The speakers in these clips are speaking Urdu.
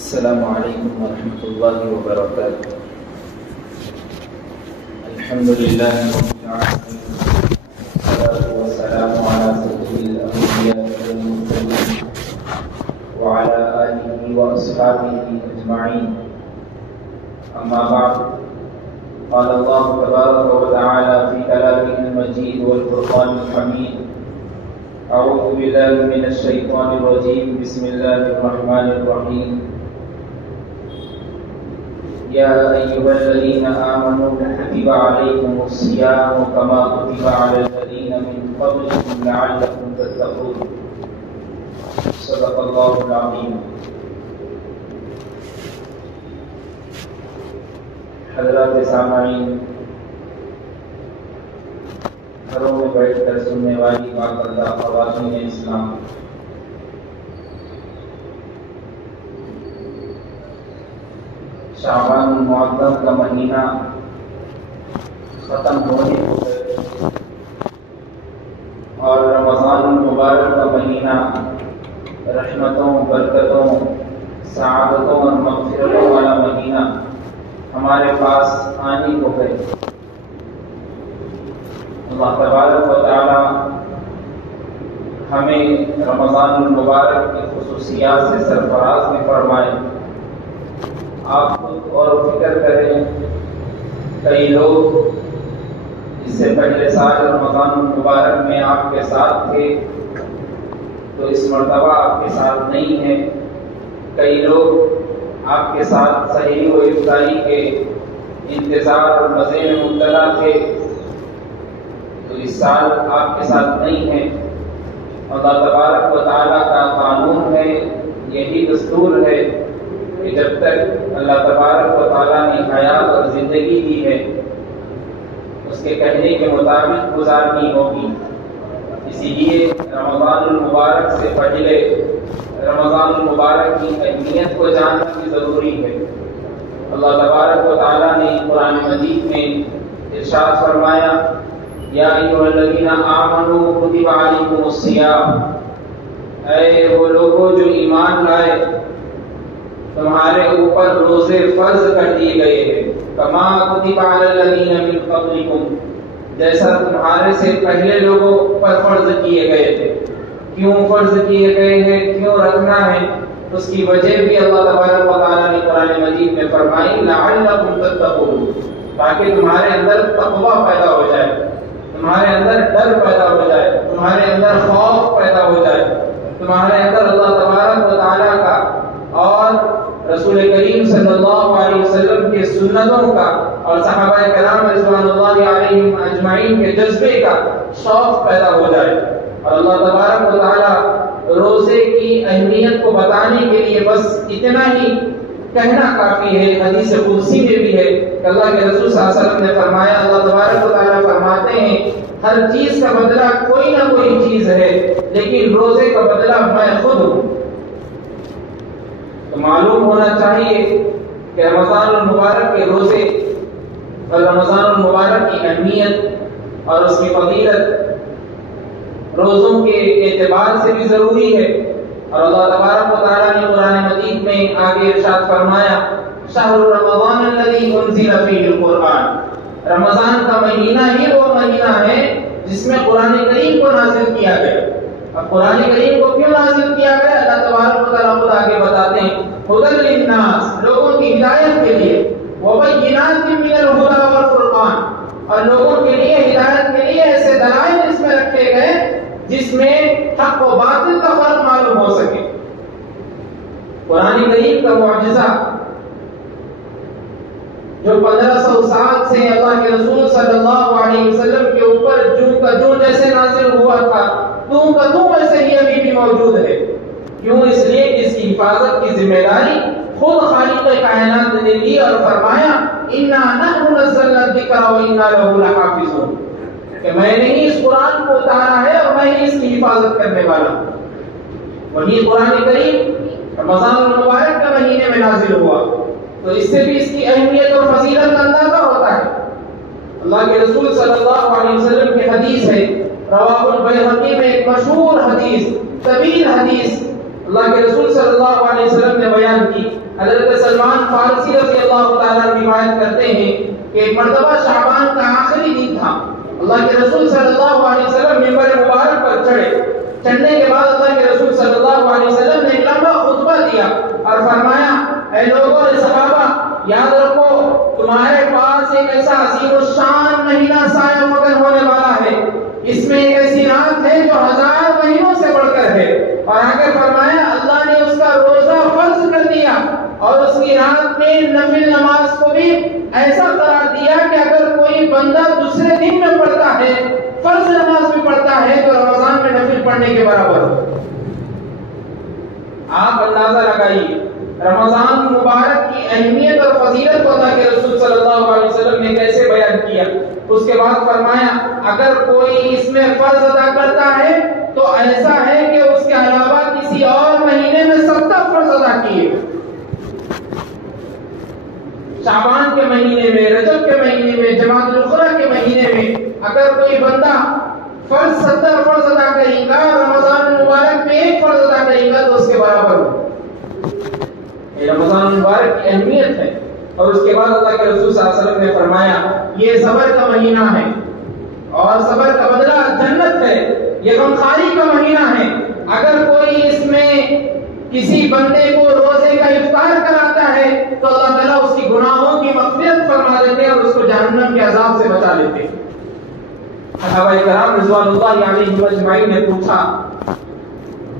السلام علیکم ورحمۃ اللہ وبرکاتہ۔ الحمد للہ رب العالمین، والصلاة والسلام علی سید الانبیاء والمرسلین وعلی آلہ واصحابہ اجمعین، اما بعد، قال اللہ تبارک وتعالی فی کلامہ المجید والفرقان الحمید، اعوذ باللہ من الشیطان الرجیم، بسم اللہ الرحمن الرحیم۔ یا ایھا الذین آمنوا کتب علیکم الصیام کما کتب علی الذین من قبلکم لعلکم تتقون۔ صدق اللہ العظیم۔ حضرات سامعین، گھروں میں بیٹھ کر سننے والی باقاعدہ خواتین اسلام، شعبان المعظم کا مہینہ ختم ہونے کو ہے اور رمضان المبارک کا مہینہ رحمتوں، برکتوں، سعادتوں اور مغفرتوں والا مہینہ ہمارے پاس آنے کو ہے۔ اللہ تبارک و تعالی ہمیں رمضان المبارک کی خصوصیات سے سرفراز میں فرمائے۔ آپ خود غور و فکر کریں، کئی لوگ اس سے پہلے سال رمضان المبارک میں آپ کے ساتھ تھے تو اس مرتبہ آپ کے ساتھ نہیں ہیں۔ کئی لوگ آپ کے ساتھ سحری و افطاری کے انتظار اور مزے میں مبتلا تھے تو اس سال آپ کے ساتھ نہیں ہیں۔ اللہ تبارک و تعالیٰ کا قانون ہے، یہی دستور ہے کہ جب تک اللہ تبارک و تعالیٰ نے حیات اور زندگی دی ہے اس کے کہنے کے مطابق گزارنی ہوگی۔ اسی لیے رمضان المبارک سے پہلے رمضان المبارک کی اہمیت کو جاننا بھی ضروری ہے۔ اللہ تبارک و تعالیٰ نے قرآن مجید میں ارشاد فرمایا، یا ایھا الذین آمنوا کتب علیکم الصیام، اے وہ لوگوں جو ایمان لائے، تمہارے اوپر روزے فرض کر دیے گئے ہیں، کما کتب علی الذین من قبلکم، جیسا تمہارے سے پہلے لوگوں پر فرض کیے گئے تھے۔ کیوں فرض کیے گئے ہیں، کیوں رکھنا ہے، اس کی وجہ بھی اللہ تبارک و تعالیٰ نے قرآن مجید میں فرمائی، لعلکم تتقون، تاکہ تمہارے اندر تقویٰ پیدا ہو جائے، تمہارے اندر ڈر پیدا ہو جائے، تمہارے اندر خوف پیدا ہو جائے، تمہارے اندر اللہ تبارک و تعالیٰ کا اور رسول کریم صلی اللہ علیہ وسلم کے سنتوں کا اور صحابہ کرام رضوان اللہ علیہم اجمعین کے جذبے کا شوق پیدا ہو جائے۔ اور اللہ تبارک و تعالیٰ روزے کی اہمیت کو بتانے کے لیے بس اتنا ہی کہنا کافی ہے۔ حدیث قدسی میں بھی ہے کہ اللہ کے رسول صلی اللہ علیہ وسلم نے فرمایا، اللہ تبارک و تعالیٰ فرماتے ہیں ہر چیز کا بدلہ کوئی نہ کوئی چیز ہے، لیکن روزے کا بدلہ میں خود ہوں۔ تو معلوم ہونا چاہیے کہ رمضان المبارک کے روزے اور رمضان المبارک کی اہمیت اور اس کی فضیلت روزوں کے اعتبار سے بھی ضروری ہے۔ اور اللہ تبارک و تعالیٰ نے قرآن مجید میں آگے ارشاد فرمایا، شہر رمضان الذی انزل فیہ القرآن، رمضان کا مہینہ ہی وہ مہینہ ہے جس میں قرآن کریم کو نازل کیا گیا۔ اب قرآن کریم کو کیوں نازل کیا گیا، اللہ تبارک و تعالیٰ خود آگے بتاتے ہیں، ھدی للناس، لوگوں کی ہدایت کے لیے، وبینات من الھدی والفرقان، اور لوگوں کے لیے ہدایت کے لیے ایسے دلائل اس میں رکھے گئے جس میں حق و باطل کا فرق معلوم ہو سکے۔ قرآن کریم کا معجزہ جو 1500 سال سے اللہ کے رسول صلی اللہ علیہ وسلم کے اوپر جوں کا جوں جیسے نازل ہوا تھا، توں کا توں ویسے ہی ابھی بھی موجود ہے۔ کیوں؟ اس لیے کہ اس کی حفاظت کی ذمہ داری خود خالق کائنات نے لی اور فرمایا، انا نحن نزلنا الذکر وانا لہ لحافظون، کہ میں نے ہی اس قرآن کو اتارا ہے اور میں ہی اس کی حفاظت کرنے والا ہوں۔ وہی قرآن کریم رمضان المبارک کے مہینے میں نازل ہوا، تو اس سے بھی اس کی اہمیت اور فضیلت کا اندازہ ہوتا ہے۔ اللہ کے رسول صلی اللہ علیہ وسلم کی حدیث ہے، رواہ البیہقی میں ایک مشہور حدیث، طویل حدیث، اللہ کے رسول صلی اللہ علیہ وسلم نے بیان کی، حضرت سلمان فارسی رضی اللہ تعالیٰ روایت کرتے ہیں کہ ایک مرتبہ شعبان کا آخری دن تھا، اللہ کے رسول صلی اللہ علیہ وسلم منبر مبارک پر چڑھنے کے بعد اللہ کے رسول صلی اللہ علیہ وسلم نے ایک لمبا خطبہ دیا اور فرمایا، اے لوگوں اے صحابہ، یاد رکھو تمہارے پاس ایک ایسا عظیم الشان مہینہ سایہ مدن ہونے والا ہے، اس میں ایک ایسی رات ہے جو 1000 مہینوں سے بڑھ کر ہے، اور آگے فرمایا اللہ نے اس کا روزہ فرض کر دیا اور اس کی رات میں نفل نماز کو بھی ایسا قرار دیا کہ اگر کوئی بندہ دوسرے دن میں پڑھتا ہے، فرض نماز بھی پڑھتا ہے، تو رمضان میں نفل پڑھنے کے برابر ہو۔ آپ اندازہ لگائیے رمضان مبارک کی اہمیت اور فضیلت کو اللہ کے رسول صلی اللہ علیہ وسلم نے کیسے بیان کیا۔ اس کے بعد فرمایا اگر کوئی اس میں فرض ادا کرتا ہے تو ایسا ہے کہ اس کے علاوہ کسی اور مہینے میں 70 فرض ادا کیے۔ شعبان کے مہینے میں، رجب کے مہینے میں، جمادی الاخری کے مہینے میں اگر کوئی بندہ فرض 70 فرض ادا کرے گا، رمضان مبارک میں 1 فرض ادا کرے گا تو اس کے برابر ہو۔ رمضان مبارک کی اہمیت ہے۔ اور اس کے بعد اللہ کے رسول صلی اللہ علیہ وسلم نے فرمایا یہ صبر کا مہینہ ہے اور صبر کا بدلہ جنت ہے، یہ غمخواری کا مہینہ ہے۔ اگر کوئی اس میں کسی بندے کو روزے کا افطار کراتا ہے تو اللہ تعالیٰ اس کی گناہوں کی مغفرت فرما دیتے ہیں اور اس کو جہنم کے عذاب سے بچا لیتے ہیں۔ صحابہ کرام رضوان اللہ علیہم اجمعین نے پوچھا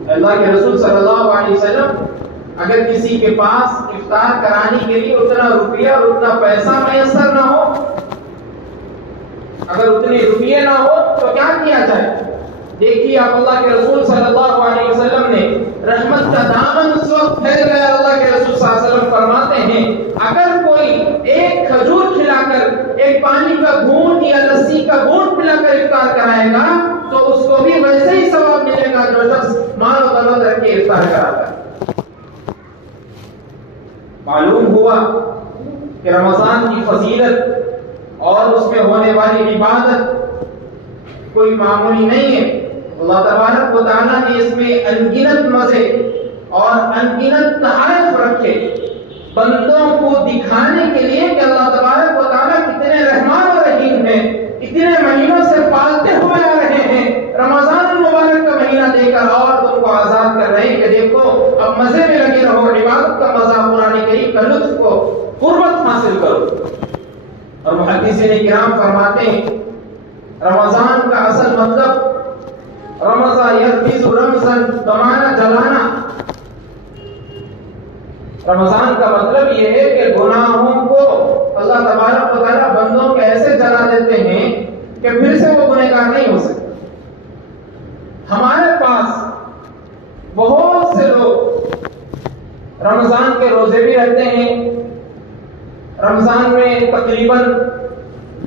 اللہ کے رسول صلی اللہ علیہ وسلم اگر کسی کے پاس افطار کرانے کے لیے اتنا روپیہ اور اتنا پیسہ میسر نہ ہو، اگر اتنے روپیے نہ ہو تو کیا کیا جائے؟ دیکھیے آپ اللہ کے رسول صلی اللہ علیہ وسلم نے رحمت کا دامن اس وقت پھیل گیا، اللہ کے رسول صلی اللہ علیہ وسلم فرماتے ہیں اگر کوئی ایک کھجور کھلا کر، ایک پانی کا گھونٹ یا لسی کا گھونٹ پلا کر افطار کرائے گا تو اس کو بھی ویسے ہی ثواب ملے گا جو شخص مال و دولت رکھ کے افطار کراتا ہے۔ معلوم ہوا کہ رمضان کی فضیلت اور اس میں ہونے والی عبادت کوئی معمولی نہیں ہے۔ اللہ تبارک و تعالیٰ نے اس میں انگنت مزے اور انگنت تحائف رکھے بندوں کو دکھانے کے لیے کہ اللہ تبارک و تعالیٰ کتنے رحمان و رحیم ہیں، اتنے مہینوں سے پالتے ہوئے آ رہے ہیں، رمضان المبارک کا مہینہ دے کر اور تم کو آزاد کر رہے ہیں کہ دیکھو اب مزے میں لگے رہو، عبادت کا مزہ، قرآن کریم کا لطف کو قربت حاصل کرو۔ اور محدثین کرام فرماتے ہیں رمضان کا اصل مطلب رمضان یرفض رمضان بمعنی جلانا، رمضان کا مطلب یہ ہے کہ گناہوں کو اللہ تبارک و تعالیٰ بندوں کے ایسے جلا دیتے ہیں کہ پھر سے وہ گنہگار نہیں ہو سکتے۔ ہمارے پاس بہت سے لوگ رمضان کے روزے بھی رہتے ہیں، رمضان میں تقریباً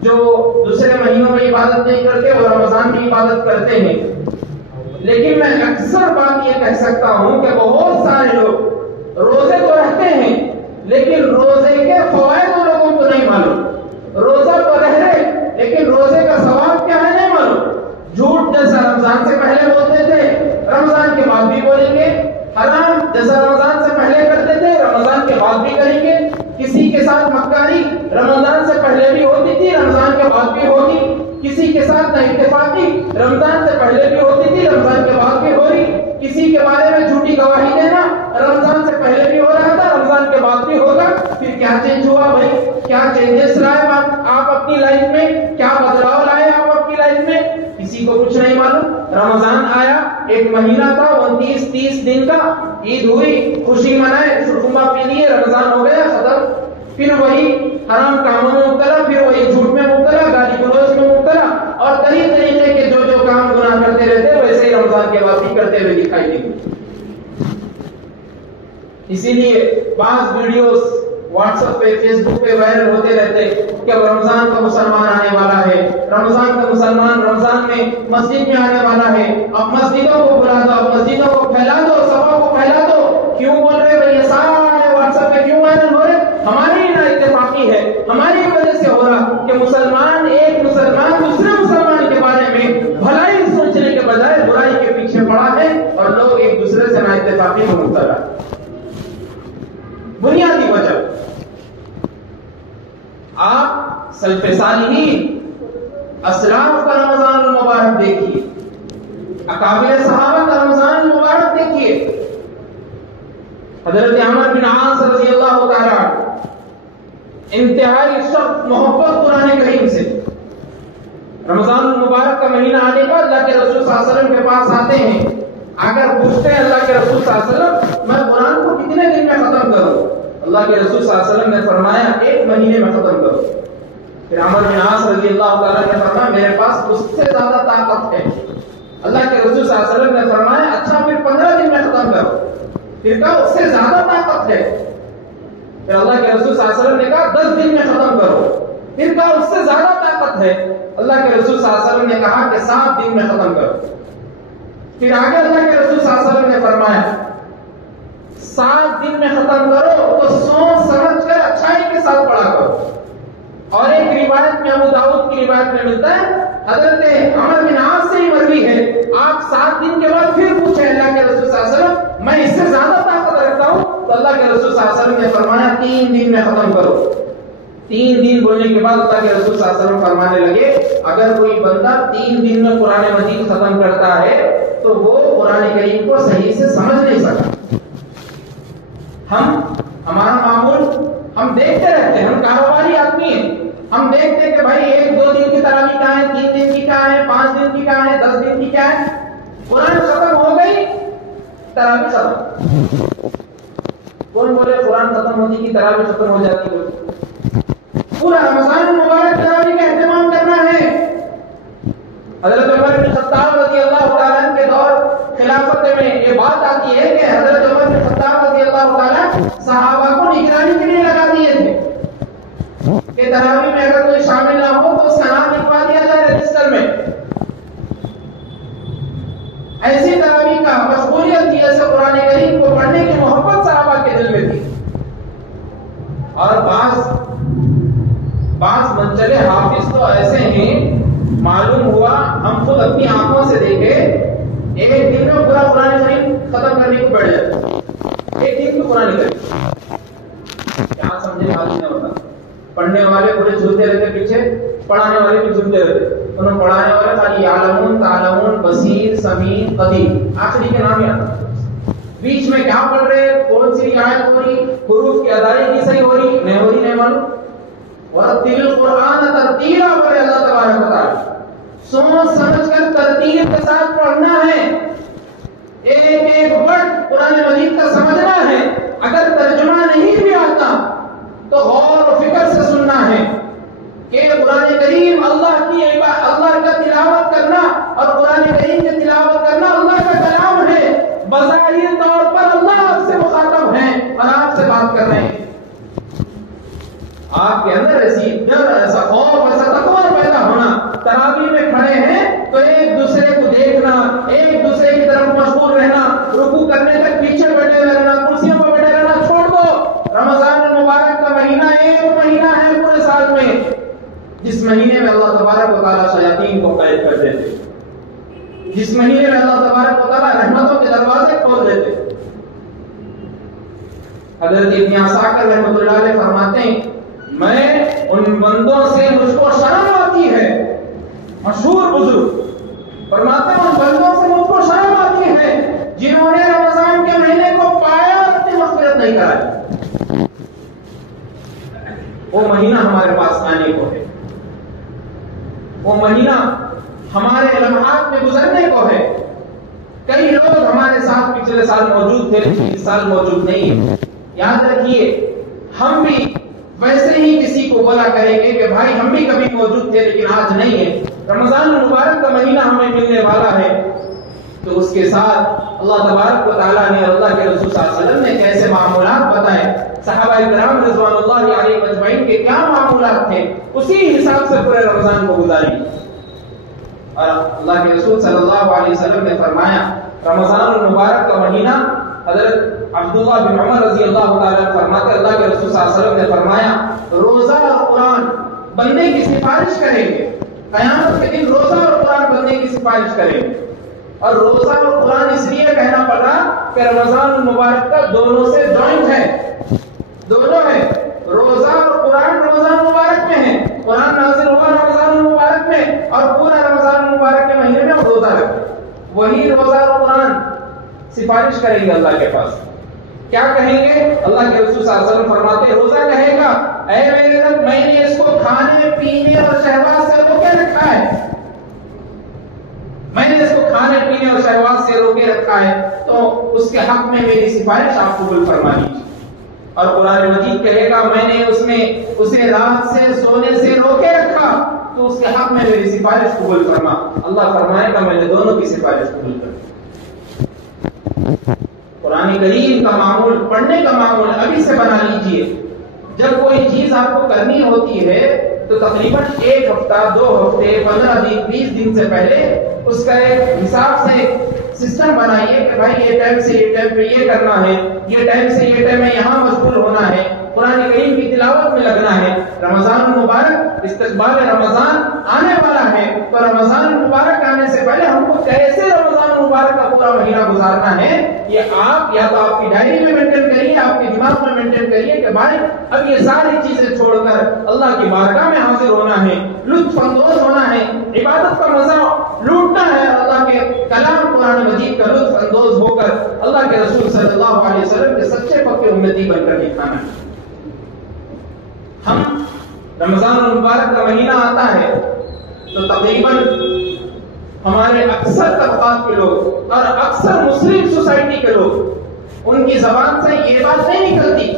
جو دوسرے مہینوں میں عبادت نہیں کرتے وہ رمضان کی عبادت کرتے ہیں، لیکن میں اکثر بات یہ کہہ سکتا ہوں کہ بہت سارے لوگ روزے تو رہتے ہیں لیکن روزے کے فوائد ان لوگوں کو نہیں معلوم۔ روزہ تو رہ رہے لیکن روزے کا ثواب کیا ہے نہیں معلوم۔ جھوٹ جیسا رمضان سے پہلے بولتے تھے رمضان کے بعد بھی بولیں گے، حرام جیسا رمضان سے پہلے کرتے تھے رمضان کے بعد بھی کریں گے، کسی کے ساتھ مکاری رمضان سے پہلے بھی ہوتی تھی رمضان کے بعد بھی ہوگی، کسی کے ساتھ نہ اتفاقی رمضان سے پہلے بھی ہوتی تھی رمضان کے بعد بھی ہو رہی، کسی کے بارے میں جھوٹی گواہی دینا رمضان سے پہلے بھی ہو رہا تھا رمضان کے بعد بھی ہوگا۔ پھر کیا چینج ہوا بھائی؟ کیا چینجز لائے آپ اپنی لائف میں؟ کیا بدلاؤ لائے آپ اپنی لائف میں؟ کسی کو کچھ نہیں معلوم۔ رمضان آیا، ایک مہینہ تھا 29-30 دن کا، عید ہوئی، خوشی منائے، شرخما پی لیے، رمضان ہو گیا ختم۔ پھر وہی حرام کاموں میں مبتلا، پھر وہی جھوٹ میں مبتلا، گالی گلوچ میں مبتلا، اور طریقے کے جو کام گناہ کرتے رہتے ویسے ہی رمضان کے بعد بھی کرتے ہوئے دکھائی دیں۔ اسی لیے بعض ویڈیوز واٹس ایپ پہ، فیس بک پہ وائرل ہوتے رہتے کہ اب رمضان کا مسلمان آنے والا ہے، رمضان کا مسلمان رمضان میں مسجد میں آنے والا ہے، اب مسجدوں کو بلا دو، اب مسجدوں کو پھیلا دو، صفوں کو پھیلا دو۔ کیوں بول رہے بھائی؟ یہ سارے واٹس ایپ پہ کیوں وائرل ہو رہے؟ ہماری نا اتفاقی ہے، ہماری وجہ سے ہو رہا کہ مسلمان ایک مسلمان دوسرے مسلمان کے بارے میں بھلائی سوچنے کے بجائے برائی کے پیچھے پڑا ہے اور لوگ ایک دوسرے سے نا اتفاقی میں مبتلا۔ بنیادی وجہ آپ سلف صالحین اسلاف کا رمضان المبارک دیکھیے، اکابر صحابہ کا رمضان المبارک دیکھیے. حضرت عمر بن عاص رضی اللہ تعالیٰ انتہائی سخت محبت قرآن کریم سے، رمضان المبارک کا مہینہ آنے پر اللہ کے رسول صلی اللہ علیہ وسلم کے پاس آتے ہیں. اگر پوچھتے ہیں اللہ کے رسول صلی اللہ علیہ وسلم میں قرآن کو کتنے دن میں ختم کروں؟ اللہ کے رسول صلی اللہ علیہ وسلم نے فرمایا 1 مہینے میں ختم کرو. پھر عمر بن عاص رضی اللہ تعالیٰ نے فرمایا میرے پاس اس سے زیادہ طاقت ہے. اللہ کے رسول صلی اللہ علیہ وسلم نے فرمایا اچھا پھر 15 دن میں ختم کرو. پھر کہا اس سے زیادہ طاقت ہے. پھر اللہ کے رسول صلی اللہ علیہ وسلم نے کہا 10 دن میں ختم کرو. پھر کہا اس سے زیادہ طاقت ہے. اللہ کے رسول صلی اللہ علیہ وسلم نے کہا کہ 7 دن میں ختم کرو. پھر آگے اللہ کے رسول صلی اللہ علیہ وسلم نے فرمایا 7 دن میں ختم کرو تو سوچ سمجھ کر اچھائی کے ساتھ پڑھا کرو. اور ایک روایت میں ابو داؤد کی روایت میں ملتا ہے حضرت عمر بن عاص سے ہی مروی ہے آپ 7 دن کے بعد پھر پوچھے اللہ کے رسول صلی اللہ علیہ وسلم میں اس سے زیادہ طاقت رکھتا ہوں تو اللہ کے رسول صلی اللہ علیہ وسلم نے فرمایا 3 دن میں ختم کرو. 3 دن بولنے کے بعد اللہ کے رسول صلی اللہ علیہ وسلم فرمانے لگے اگر کوئی بندہ 3 دن میں قرآن مجید ختم کرتا ہے تو وہ قرآن کریم کو صحیح سے سمجھ نہیں سکتا. ہمارا معمول ہم دیکھتے رہتے ہیں، ہم کاروباری آدمی ہیں، ہم دیکھتے ہیں کہ بھائی 1-2 دن کی تراویح کہاں ہے، 3 دن کی کہاں ہے، 5 دن کی کہاں ہے، 10 دن کی کیا ہے. قرآن ختم ہو گئی تراویح ختم. کون بولے قرآن ختم ہوتی کی تراویح ختم ہو جاتی ہے؟ پورا رمضان مبارک تراویح کا اہتمام کرنا ہے. حضرت عمر بن خطاب رضی اللہ تعالیٰ عنہ کے دور خلافت میں یہ بات آتی ہے کہ حضرت عمر بن خطاب رضی اللہ تعالیٰ صحابہ کو نگرانی کے لیے لگا دیے تھے کہ تراویح میں اگر کوئی شامل نہ ہو تو اس کا نام لکھوا دیا جائے رجسٹر میں. ایسی تراویح کا مشغولیت تھی، ایسے قرآن کریم کو پڑھنے کی محبت صحابہ کے دل میں تھی. اور بعض منچلے حافظ تو ایسے ہیں معلوم ہوا ہم خود اپنی آنکھوں سے دیکھے 1 دن میں پورا قرآن کریم ختم کرنے کو بیٹھ جاتے. 1 دن میں قرآن کریم کیا سمجھے معلوم نہیں ہوتا. پڑھنے والے پورے جھولتے رہتے پیچھے، پڑھانے والے بھی جھولتے رہتے. انہوں پڑھانے والے خالی یعلمون، تعلمون، بصیر، سمیع، قدیر آخری کے نام یاد. بیچ میں کیا پڑھ رہے، کون سی آیت ہو رہی، حروف کی ادائیگی صحیح ہو رہی نہیں ہو رہی نہیں معلوم. وَرَتِّلِ الْقُرْآنَ تَرْتِيلًا بولے اللہ تبارک و تعالیٰ. سوچ سمجھ کر ترتیب کے ساتھ پڑھنا ہے، ایک ورڈ قرآن مجید کا سمجھنا ہے. اگر ترجمہ نہیں بھی آتا تو غور و فکر سے سننا ہے کہ قرآن کریم اللہ کا تلاوت کرنا اور قرآن کریم کی تلاوت کرنا اللہ کا کلام ہے. بظاہر طور پر اللہ آپ سے مخاطب ہے اور آپ سے بات کر رہے ہیں. آپ کے اندر ایسی ڈر، ایسا خوف، ایسا تقوی پیدا ہونا. تراویح میں کھڑے ہیں تو ایک دوسرے کو دیکھنا، ایک دوسرے کی طرف مشغول رہنا، رکوع کرنے تک پیچھے بیٹھے رہنا، کرسیوں پر بیٹھے رہنا چھوڑ دو. رمضان المبارک کا مہینہ 1 مہینہ ہے پورے سال میں جس مہینے میں اللہ تبارک و تعالیٰ شیاطین کو قید کر دیتے، جس مہینے میں اللہ تبارک و تعالیٰ رحمتوں کے دروازے کھول دیتے. حضرت ابن عساکر رحمۃ اللہ علیہ فرماتے ہیں میں ان بندوں سے مجھ کو شرم آتی ہے. مشہور بزرگ فرماتے ہیں ان بندوں سے مجھ کو شرم آتی ہے جنہوں نے رمضان کے مہینے کو پایا اور اپنی مغفرت نہیں کرائی. وہ مہینہ ہمارے پاس آنے کو ہے، وہ مہینہ ہمارے لمحات میں گزرنے کو ہے. کئی لوگ ہمارے ساتھ پچھلے سال موجود تھے، اس سال موجود نہیں ہے. یاد رکھیے ہم بھی ویسے ہی کسی کو بولا کریں گے کہ بھائی ہم بھی کبھی موجود تھے لیکن آج نہیں ہے. رمضان المبارک کا مہینہ ہمیں ملنے والا ہے تو اس کے ساتھ اللہ تبارک و تعالیٰ نے اللہ کے رسول صلی اللہ علیہ وسلم نے کیسے معمولات بتائے، صحابہ کرام رضوان اللہ علیہم اجمعین کے کیا معمولات تھے، اسی حساب سے پورے رمضان کو گزاری. اور اللہ کے رسول صلی اللہ علیہ وسلم نے فرمایا رمضان المبارک کا مہینہ، حضرت عبداللہ بن عمر رضی اللہ تعالیٰ فرماتے اللہ کے رسول صلی اللہ علیہ وسلم نے فرمایا روزہ اور قرآن بندے کی سفارش کریں گے. قیامت کے دن روزہ اور قرآن بندے کی سفارش کریں گے. اور روزہ اور قرآن اس لیے کہنا پڑ رہا کہ رمضان المبارک کا دونوں سے جوائنٹ ہے. دونوں ہے. روزہ اور قرآن رمضان مبارک میں ہے. قرآن نازل ہوا رمضان مبارک میں اور پورا رمضان مبارک کے مہینے میں روزہ رکھے. وہی روزہ اور قرآن سفارش کریں گے اللہ کے پاس. کیا کہیں گے؟ اللہ کے رسول صلی اللہ علیہ وسلم فرماتے ہیں روزہ کہے گا اے میرے رب میں نے اس کو کھانے پینے اور شہوات سے روکے رکھا ہے. میں نے اس کو کھانے پینے اور شہوات سے روکے رکھا ہے تو اس کے حق میں میری سفارش آپ قبول فرما لیجیے. اور قرآن مجید کہے گا میں نے اسے رات سے سونے سے روکے رکھا تو اس کے حق میں میری سفارش قبول فرما. اللہ فرمائے گا میں نے دونوں کی سفارش قبول کر. قرآن کریم کا معمول پڑھنے کا معمول ابھی سے بنا لیجئے. جب کوئی چیز آپ کو کرنی ہوتی ہے تو تقریباً 1 ہفتہ 2 ہفتے 15 دن 20 دن سے پہلے اس کا ایک حساب سے سسٹم بنائیے کہ بھائی یہ ٹائم سے یہ ٹائم پہ یہ کرنا ہے, یہ ٹائم سے یہ ٹائم میں یہاں مشغول ہونا ہے, قرآن کریم کی تلاوت میں لگنا ہے. رمضان مبارک استقبال رمضان آنے والا ہے تو رمضان مبارک آنے سے پہلے ہم کو کیسے رمضان مبارک کا پورا مہینہ گزارنا ہے یہ آپ یا تو آپ کی ڈائری میں مینٹین کریے, آپ کے دماغ میں مینٹین کریے کہ بھائی اب یہ ساری چیزیں چھوڑ کر اللہ کی بارگاہ میں حاضر ہونا ہے, لطف اندوز ہونا ہے, عبادت کا مزہ لوٹنا ہے, اللہ کے کلام قرآن مجید کا لطف اندوز ہو کر اللہ کے رسول صلی اللہ علیہ وسلم کے سچے پکے امتی بن کر دکھانا ہے. ہم رمضان المبارک کا مہینہ آتا ہے تو تقریباً ہمارے اکثر طبقات کے لوگ اور اکثر مسلم سوسائٹی کے لوگ ان کی زبان سے یہ بات نہیں نکلتی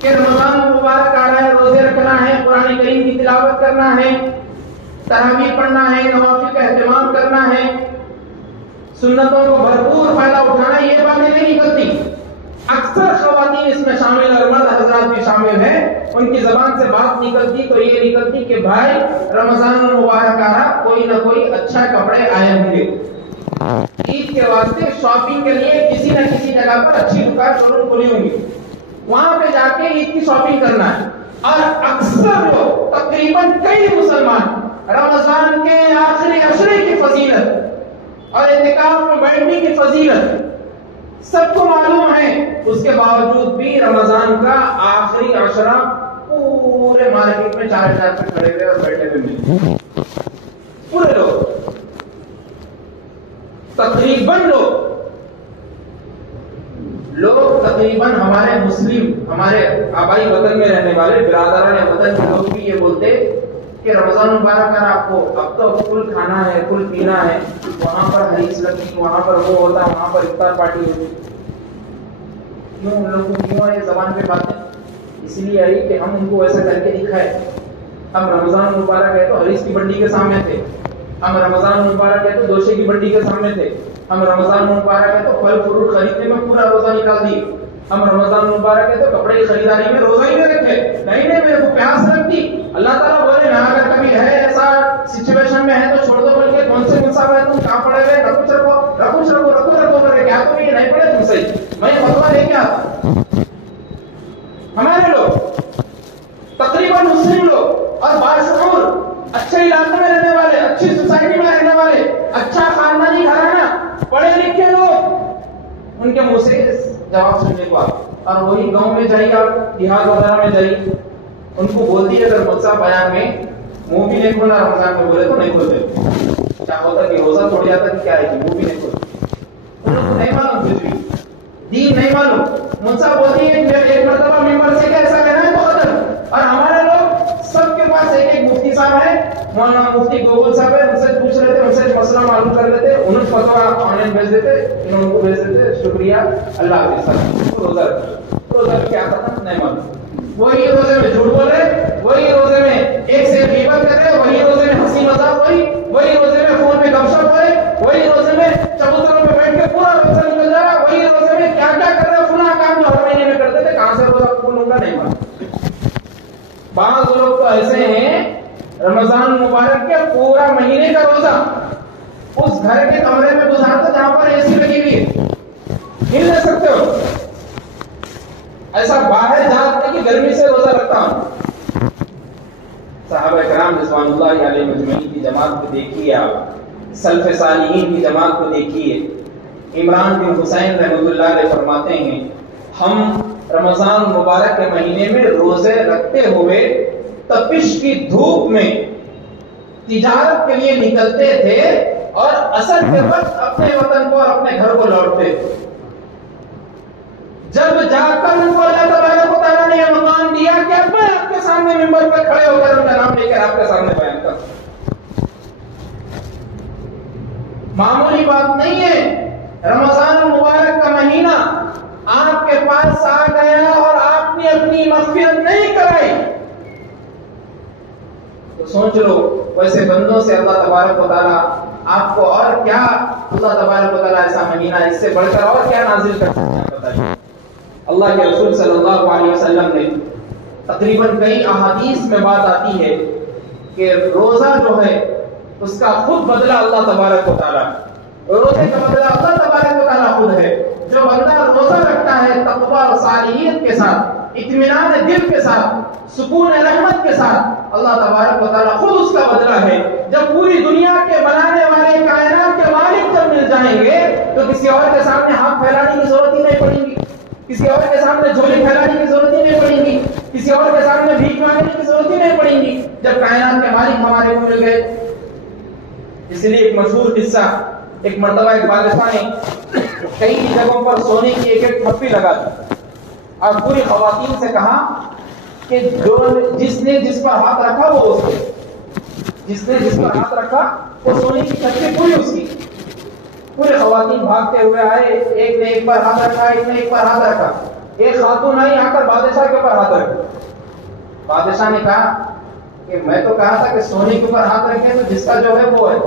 کہ رمضان المبارک آ رہا ہے, روزے رکھنا ہے, قرآن کریم کی تلاوت کرنا ہے, تراویح پڑھنا ہے, نوافل کا اہتمام کرنا ہے, سنتوں کو بھرپور فائدہ اٹھانا, یہ باتیں نہیں نکلتی. اکثر خواتین اس میں شامل اور مرد حضرات بھی شامل ہیں. ان کی زبان سے بات نکلتی تو یہ نکلتی کہ بھائی رمضان المبارک آ رہا, کوئی نہ کوئی اچھا کپڑے آئے ہوں گے, عید کے واسطے شاپنگ کے لیے کسی نہ کسی جگہ پر اچھی دکان شو روم کھلی ہوں گی, وہاں پہ جا کے عید کی شاپنگ کرنا ہے. اور اکثر لوگ تقریباً کئی مسلمان رمضان کے آخری عشرے کی فضیلت اور اعتکاف میں بیٹھنے کی فضیلت سب کو معلوم ہے, اس کے باوجود بھی رمضان کا آخری عشرہ پورے مارکیٹ میں 4 پہ کھڑے ہوئے اور بیٹھے ہوئے ملے. پورے لوگ تقریباً ہمارے مسلم, ہمارے آبائی وطن میں رہنے والے برادران وطن کے لوگ بھی یہ بولتے کہ رمضان مبارک کا آپ کو اب تو فل کھانا ہے, فل پینا ہے, وہاں پر حریص لگتی, وہاں پر وہ ہوتا, وہاں پر افطار پارٹی ہوتی. کیوں ان لوگوں کو کیوں یہ زبان پہ باتیں؟ اس لیے آئی کہ ہم ان کو ایسا کر کے دکھائے. ہم رمضان مبارک ہے تو حریص کی منڈی کے سامنے تھے, ہم رمضان مبارک ہے تو دوشے کی منڈی کے سامنے تھے, ہم رمضان مبارک ہے تو پھل فروٹ خریدنے میں پورا روزہ نکال دیے, ہم رمضان مبارک ہے تو کپڑے کی خریداری میں روزہ ہی میں رکھے. نہیں میرے کو پیاس لگتی. اللہ تعالیٰ بولے نہ اگر کبھی ہے ایسا سچویشن میں ہے تو چھوڑ دو, بلکہ کون سے مصاب ہے تم کہاں پڑے ہوئے, رکھو کرے کیا تم یہ نہیں پڑے تم سے میں فتوا دے کیا. ہمارے لوگ تقریباً مسلم لوگ اور باشعور اچھے علاقے میں رہنے والے, اچھی سوسائٹی میں رہنے والے, اچھا خاندانی گھرانہ, پڑھے لکھے لوگ, ان کے منہ سے جواب سننے کو آپ. اور وہی گاؤں میں جائیے, آپ دیہات وغیرہ میں جائیے, ان کو بول دیے اگر مدسا بیان میں منہ بھی نہیں کھولا رمضان میں بولے تو نہیں کھولتے. کیا ہوتا کہ روزہ توڑ جاتا کہ کیا ہے کہ منہ بھی نہیں کھولتے. ان کو نہیں معلوم کچھ بھی, دین نہیں معلوم. مدسا بولتی ہے ایک مرتبہ ممبر سے کیسا کہنا ہے تو ختم. اور ہمارے لوگ سب کے پاس ایک مفتی صاحب ہے, مولانا مفتی گوگل صاحب ہے, ان سے پوچھ لیتے, ان سے مسئلہ معلوم کر لیتے, انہیں فتوا آن لائن بھیج دیتے, انہوں ان کو بھیج دیتے, شکریہ اللہ حافظ. روزہ کیا تھا نہیں معلوم. وہی روزے میں جھوٹ بول رہے, وہی روزے میں ایک سے غیبت کر رہے, وہی روزے میں ہنسی مذاق, وہی روزے میں فون میں گپ شپ ہو رہے, وہی روزے میں چبوتروں پہ بیٹھ کے پورا روزہ نکل جا رہا, وہی روزے میں کیا کیا کر رہے, فلاں کام جو ہر مہینے میں کرتے تھے کہاں سے روزہ قبول ہوگا نہیں معلوم. بعض لوگ تو ایسے ہیں رمضان مبارک کے پورا مہینے کا روزہ اس گھر کے کمرے میں گزارتے جہاں پر اے سی لگی ہوئی ہے, ہل نہیں سکتے ہو. ایسا باہر جاتے کہ گرمی سے روزہ رکھتا ہوں. صحابہ کرام رضوان اللہ علیہ مجمعین کی جماعت کو دیکھیے, آپ سلف صالحین کی جماعت کو دیکھیے. عمران بن حسین رحمۃ اللہ علیہ فرماتے ہیں ہم رمضان مبارک کے مہینے میں روزے رکھتے ہوئے تپش کی دھوپ میں تجارت کے لیے نکلتے تھے اور عصر کے وقت اپنے وطن کو اور اپنے گھر کو لوٹتے تھے. جب جا کر ان کو اللہ تبارک و تعالیٰ نے یہ مقام دیا کہ اب میں آپ کے سامنے ممبر پر کھڑے ہو کر ان کا نام لے کر آپ کے سامنے بیان کروں. معمولی بات نہیں ہے. رمضان مبارک کا مہینہ آپ کے پاس آ گیا اور آپ نے اپنی مغفرت نہیں کرائی تو سوچ لو ویسے بندوں سے اللہ تبارک و تعالیٰ آپ کو اور کیا، اللہ تبارک و تعالیٰ ایسا مہینہ اس سے بڑھ کر اور کیا نازل کر سکتے ہیں بتائیے. اللہ کے رسول صلی اللہ علیہ وسلم نے تقریباً کئی احادیث میں بات آتی ہے کہ روزہ جو ہے اس کا خود بدلہ اللہ تبارک و تعالیٰ، روزے کا بدلہ اللہ تبارک و تعالیٰ خود ہے. جو بندہ روزہ رکھتا ہے تقویٰ اور صالحیت کے ساتھ، اطمینان دل کے ساتھ، سکون رحمت کے ساتھ، اللہ تبارک و تعالیٰ خود اس کا بدلہ ہے. جب پوری دنیا کے بنانے والے کائنات کے مالک جب مل جائیں گے تو کسی اور کے سامنے ہاتھ پھیلانے کی ضرورت ہی نہیں پڑے گی، کسی اور کے سامنے جھولی پھیلانے کی ضرورت ہی نہیں پڑے گی، کسی اور کے سامنے بھیک مانگنے کی ضرورت ہی نہیں پڑے گی جب کائنات کے مالک ہمارے کو مل گئے. اس لیے ایک مشہور قصہ، ایک مرتبہ ایک بادشاہ نے کئی جگہوں پر سونے کی ایک ایک تھپی لگا دی اور پوری خواتین سے کہا کہ جس نے جس پر ہاتھ رکھا وہ اس کے، جس نے جس پر ہاتھ رکھا وہ سونے کی تھپی پوری اس کی. پورے خواتین بھاگتے ہوئے آئے، ایک نے ایک پر ہاتھ رکھا، ایک نے ایک پر ہاتھ رکھا. ایک خاتون آئی آ کر بادشاہ کے اوپر ہاتھ رکھا. بادشاہ نے کہا کہ میں تو کہا تھا کہ سونے کے اوپر ہاتھ رکھے تو جس کا جو ہے وہ ہے.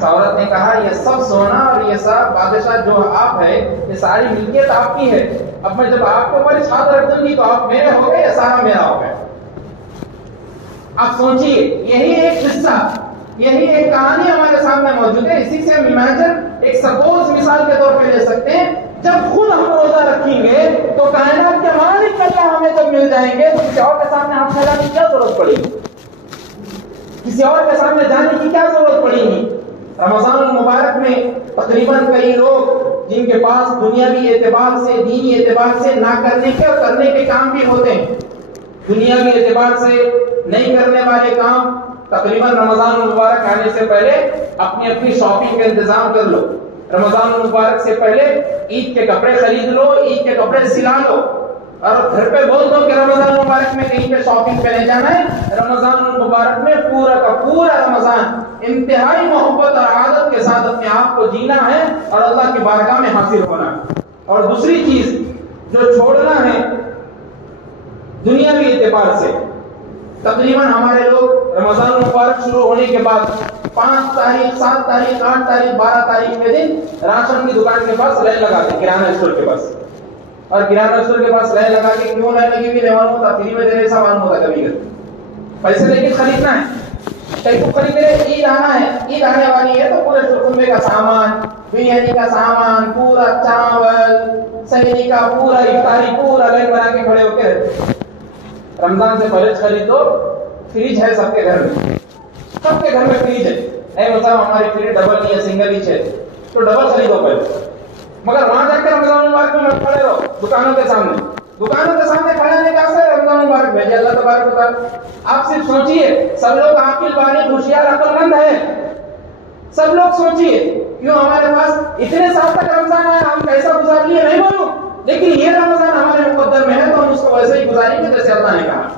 عورت نے کہا یہ سب سونا اور یہ سب بادشاہ جو آپ ہے یہ ساری ملکیت آپ کی ہے، اب میں جب آپ کے اوپر ہاتھ رکھ دوں گی تو آپ میرے ہو گئے یا سارا میرا ہو گیا. آپ سوچیے یہی ایک قصہ، یہی ایک کہانی ہمارے سامنے موجود ہے. اسی سے ہم امیجن ایک سپوز مثال کے طور پہ لے سکتے ہیں، جب خود ہم روزہ رکھیں گے تو کائنات کے مالک اللہ ہمیں جب مل جائیں گے تو کسی اور کے سامنے ہاتھ پھیلانے کی کیا ضرورت پڑے گی، کسی اور کے سامنے جانے کی کیا ضرورت پڑے گی. رمضان المبارک میں تقریباً کئی لوگ جن کے پاس دنیاوی اعتبار سے، دینی اعتبار سے نہ کرنے کے اور کرنے کے کام بھی ہوتے ہیں. دنیاوی اعتبار سے نہیں کرنے والے کام تقریباً رمضان المبارک آنے سے پہلے اپنی اپنی شاپنگ کا انتظام کر لو. رمضان المبارک سے پہلے عید کے کپڑے خرید لو، عید کے کپڑے سلا لو اور گھر پہ بول دو کہ رمضان المبارک میں کہیں پہ شاپنگ پہ لے جانا ہے. رمضان المبارک میں پورا کا پورا رمضان انتہائی محبت اور عادت کے ساتھ اپنے آپ کو جینا ہے اور اللہ کی بارگاہ میں حاضر ہونا ہے. اور دوسری چیز جو چھوڑنا ہے دنیاوی اعتبار سے، تقریباً ہمارے لوگ رمضان المبارک شروع ہونے کے بعد 5 تاریخ 7 تاریخ 8 تاریخ 12 تاریخ کے دن راشن کی دکان کے پاس لائن لگاتے ہیں، کرانہ اسٹور کے پاس. اور کرانہ اسٹور کے پاس لائن لگا کے کیوں لائن لگی ہوئی معلوم ہوتا، فری میں دینے سے معلوم ہوتا. کبھی کبھی پیسے لے کے خریدنا ہے، کئی کو خرید رہے، عید آنا ہے، عید آنے والی ہے تو پورے خطبے کا سامان، بریانی کا سامان، پورا چاول، سہری کا پورا افطاری پورا لائن بنا کے کھڑے ہو کے رہتے. رمضان سے پہلے خرید دو. فریج ہے سب کے گھر میں، سب کے گھر میں فریج ہے. اے مطلب ہماری فریج ڈبل نہیں ہے، سنگل ہی ہے تو ڈبل خریدو پہلے. مگر وہاں جا کے رمضان مبارک میں مت کھڑے رہو دکانوں کے سامنے. دکانوں کے سامنے کھڑے ہونے کا اثر رمضان مبارک بھیجے اللہ تبارک و تعالیٰ. آپ صرف سوچئے سب لوگ عاقل بالغ ہوشیار عقل مند ہے، سب لوگ سوچئے کیوں ہمارے پاس اتنے سال تک رمضان آیا ہم کیسا گزار لیے نہیں معلوم، لیکن یہ رمضان ہمارے مقدر میں ہے تو ہم اس کو ویسے ہی گزاریں گے جیسے اللہ نے کہا.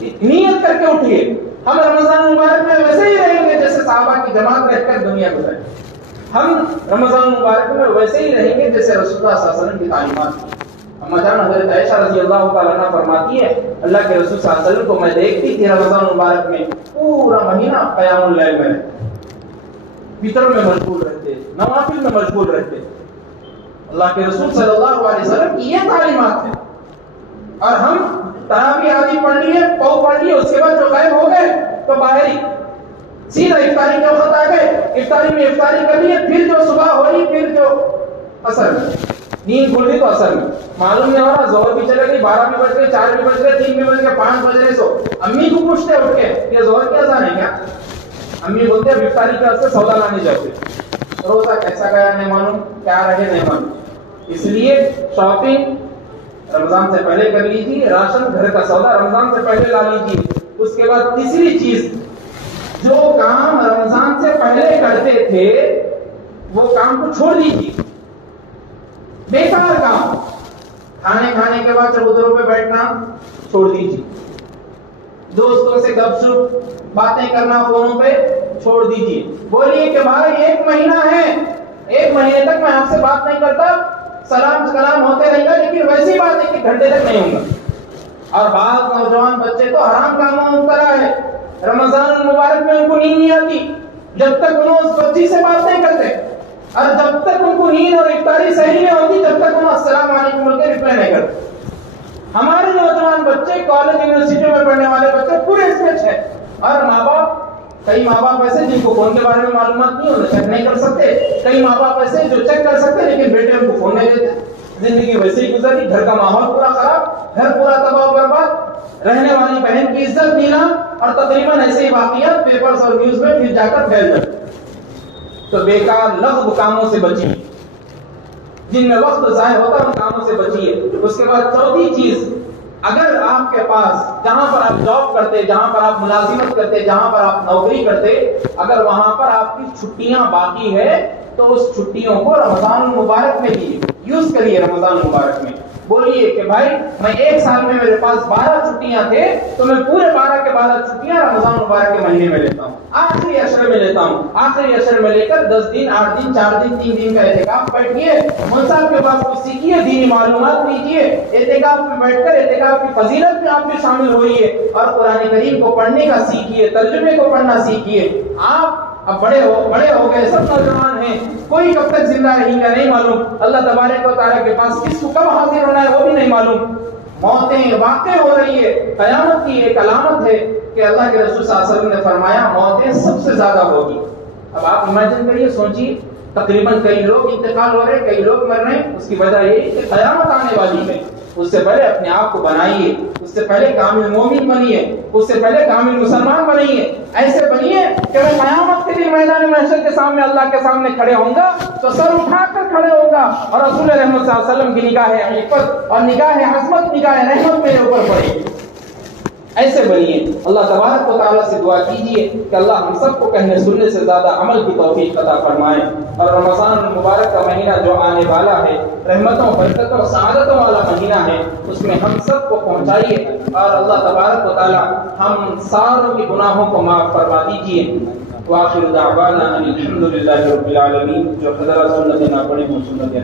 نیت کر کے اٹھیے ہم رمضان مبارک میں ویسے ہی رہیں گے جیسے صحابہ کی جماعت رہ کر دنیا گزاری. ہم رمضان مبارک میں ویسے ہی رہیں گے جیسے رسول اللہ صلی اللہ علیہ وسلم کی تعلیمات تھی. اما جان حضرت عائشہ رضی اللہ تعالیٰ عنہ فرماتی ہے اللہ کے رسول صلی اللہ علیہ وسلم کو میں دیکھتی تھی رمضان مبارک میں پورا مہینہ قیام اللیل میں فطر میں مشغول رہتے، نوافل میں مشغول رہتے. اللہ کے رسول صلی اللہ علیہ وسلم کی یہ تعلیمات ہیں. اور ہم تراویح آدھی پڑھ لیے، پاؤ پڑھ لیے، اس کے بعد جو غائب ہو گئے تو باہر ہی سیدھا افطاری کے وقت آ گئے، افطاری میں افطاری کر لیے، پھر جو صبح ہو رہی پھر جو اثر میں نیند کھل گئی تو اثر میں معلوم نہیں ہو رہا، ظہر بھی چلے گئی، 12 بھی بج گئے، 4 بھی بج گئے، 3 بھی بج گئے، 5 بج رہے. سو امی کو پوچھتے اٹھ کے یہ ظہر کی اذان ہے کیا؟ امی بولتے ہیں افطاری کے واسطے سودا لانے جاتے. روزہ کیسا گیا نہیں معلوم، کیا رہے نہیں معلوم. اس لیے شاپنگ رمضان سے پہلے کر لیجیے، راشن گھر کا سودا رمضان سے پہلے لا لیجیے۔ اس کے بعد تیسری چیز، جو کام رمضان سے پہلے کرتے تھے وہ کام کو چھوڑ دیجیے، بیکار کام، کھانے کے بعد چبوتروں پہ بیٹھنا چھوڑ دیجیے، دوستوں سے گپ شپ باتیں کرنا فونوں پہ چھوڑ دیجیے۔ بولیے کہ بھائی 1 مہینہ ہے، 1 مہینے تک میں آپ سے بات نہیں کرتا، سلام کلام ہوتے رہے گا، لیکن ویسی بات 1 گھنٹے تک نہیں ہوگا۔ اور بعض نوجوان بچے تو حرام کاموں میں مبتلا ہے، رمضان المبارک میں ان کو نیند نہیں آتی جب تک انہوں اس بچی سے بات نہیں کرتے، اور جب تک ان کو نیند اور افطاری صحیح نہیں ہوتی تب تک انہوں السلام علیکم بول کے رپلائی نہیں کرتے۔ ہمارے نوجوان بچے، کالج یونیورسٹی میں پڑھنے والے بچے پورے اس میں ہے، اور ماں باپ، کئی ماں باپ ایسے جن کو فون کے بارے میں معلومات نہیں ہوتا، چیک نہیں کر سکتے، کئی ماں باپ ایسے جو چیک کر سکتے لیکن بیٹے ان کو فون نہیں دیتے، زندگی ویسے ہی گزری، گھر کا ماحول پورا خراب، گھر پورا تباہ و برباد، رہنے والی بہن کی عزت نیلام، اور تقریباً ایسے ہی واقعات پیپرز اور نیوز میں پھر جا کر پھیل جاتے۔ تو بیکار لغو کاموں سے بچیے، جن میں وقت ضائع ہوتا ہے ان کاموں سے بچیے۔ اس کے بعد چوتھی چیز، اگر آپ کے پاس جہاں پر آپ جاب کرتے، جہاں پر آپ ملازمت کرتے، جہاں پر آپ نوکری کرتے، اگر وہاں پر آپ کی چھٹیاں باقی ہے تو اس چھٹیوں کو رمضان المبارک میں لیجیے، یوز کریے رمضان المبارک میں۔ بولیے کہ بھائی میں 1 سال میں میرے پاس 12 چھٹیاں تھے تو میں پورے 12 کے 12 چھٹیاں رمضان مبارک کے مہینے میں لیتا ہوں، آخری عشرے میں لیتا ہوں، آخری عشرے میں لے کر 10 دن 8 دن 4 دن 3 دن کا اعتکاف بیٹھیے، منصب کے پاس کچھ سیکھیے، دینی معلومات لیجیے، اعتکاف میں بیٹھ کر اعتکاف کی فضیلت میں آپ بھی شامل ہوئیے، اور قرآن کریم کو پڑھنے کا سیکھیے، ترجمے کو پڑھنا سیکھیے۔ آپ اب بڑے ہو گئے، سب نوجوان ہیں، کوئی کب تک زندہ رہیں گا نہیں معلوم، اللہ تبارک و تعالیٰ کے پاس کس کو کب حاضر ہونا ہے وہ بھی نہیں معلوم، موتیں واقع ہو رہی ہے۔ قیامت کی ایک علامت ہے کہ اللہ کے رسول صلی اللہ علیہ وسلم نے فرمایا موتیں سب سے زیادہ ہوگی۔ اب آپ امیجن کریے، سوچیے، تقریباً کئی لوگ انتقال ہو رہے، کئی لوگ مر رہے ہیں، اس کی وجہ یہ کہ قیامت آنے والی ہے۔ اس سے پہلے اپنے آپ کو بنائیے، اس سے پہلے کامل مومن بنیے، اس سے پہلے کامل مسلمان بنیے، ایسے بنیے کہ میں قیامت کے دن میدان محشر کے سامنے اللہ کے سامنے کھڑے ہوں گا تو سر اٹھا کر کھڑے ہوں گا، اور رسول رحمت صلی اللہ علیہ وسلم کی نگاہ عفت اور نگاہ عظمت، نگاہ رحمت میرے اوپر پڑے گی۔ ایسے بنیے۔ اللہ تبارک و تعالیٰ سے دعا کیجیے کہ اللہ ہم سب کو کہنے سننے سے زیادہ عمل کی توفیق عطا فرمائے، اور رمضان المبارک کا مہینہ جو آنے والا ہے، رحمتوں برکتوں سعادتوں والا مہینہ ہے، اس میں ہم سب کو پہنچائیے، اور اللہ تبارک و تعالیٰ ہم ساروں کے گناہوں کو معاف فرما دیجیے۔ وآخر دعوانا ان الحمد للہ رب العالمین۔ جو حضرات سنت نہ پڑھیں وہ سنت